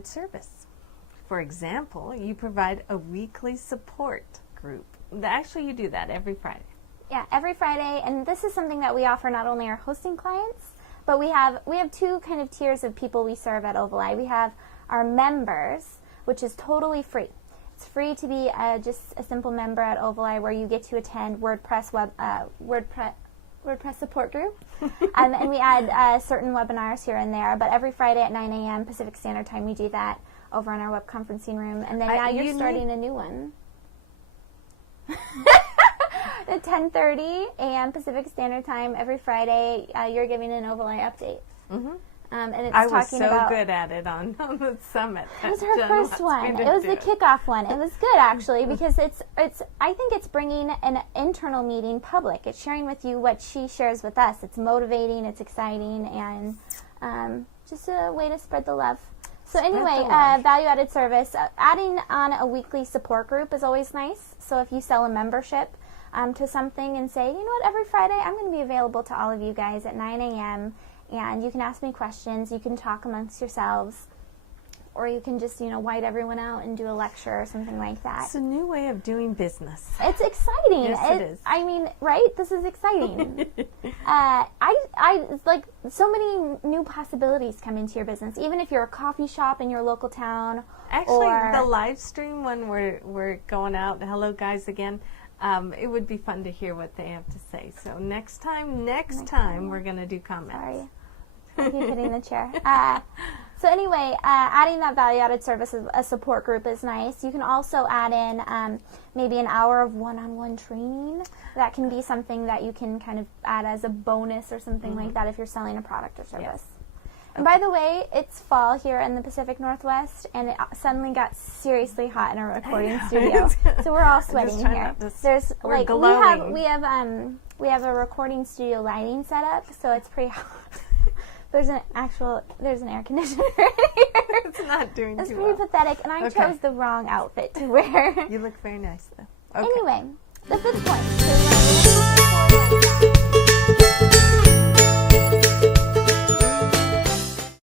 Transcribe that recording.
value-added service. For example, you provide a weekly support group. Actually, you do that every Friday. Yeah, every Friday, and this is something that we offer not only our hosting clients, but we have two kind of tiers of people we serve at Ovali. We have our members, which is totally free. It's free to be just a simple member at Ovali, where you get to attend WordPress support group, and we add certain webinars here and there. But every Friday at 9 a.m. Pacific Standard Time, we do that over in our web conferencing room, and then now you're starting a new one. At 10:30 a.m. Pacific Standard Time every Friday, you're giving an Ovali update. Mm-hmm. And it's I was talking so about, good at it on the summit. It was her first one. It was the kickoff one. It was good, actually, because I think it's bringing an internal meeting public. It's sharing with you what she shares with us. It's motivating, it's exciting, and just a way to spread the love. So anyway, value-added service. Adding on a weekly support group is always nice. So if you sell a membership to something and say, you know what, every Friday I'm going to be available to all of you guys at 9 a.m., and you can ask me questions, you can talk amongst yourselves, or you can just, white everyone out and do a lecture or something like that. It's a new way of doing business. It's exciting. Yes, it is. I mean, right? This is exciting. Like, so many new possibilities come into your business, even if you're a coffee shop in your local town. Actually, the live stream when we're going out, hello guys again, it would be fun to hear what they have to say. So next time we're going to do comments. Sorry. I keep hitting the chair. So anyway, adding that value-added service as a support group is nice. You can also add in maybe an hour of one-on-one training. That can be something that you can kind of add as a bonus or something like that if you're selling a product or service. Yes. And by the way, it's fall here in the Pacific Northwest, and it suddenly got seriously hot in our recording studio. So we're all sweating here. We're glowing. we have a recording studio lighting set up, so it's pretty hot. There's an air conditioner in here. It's not doing it's too pretty well. pathetic, and I chose the wrong outfit to wear. You look very nice, though. Okay. Anyway, the fifth point.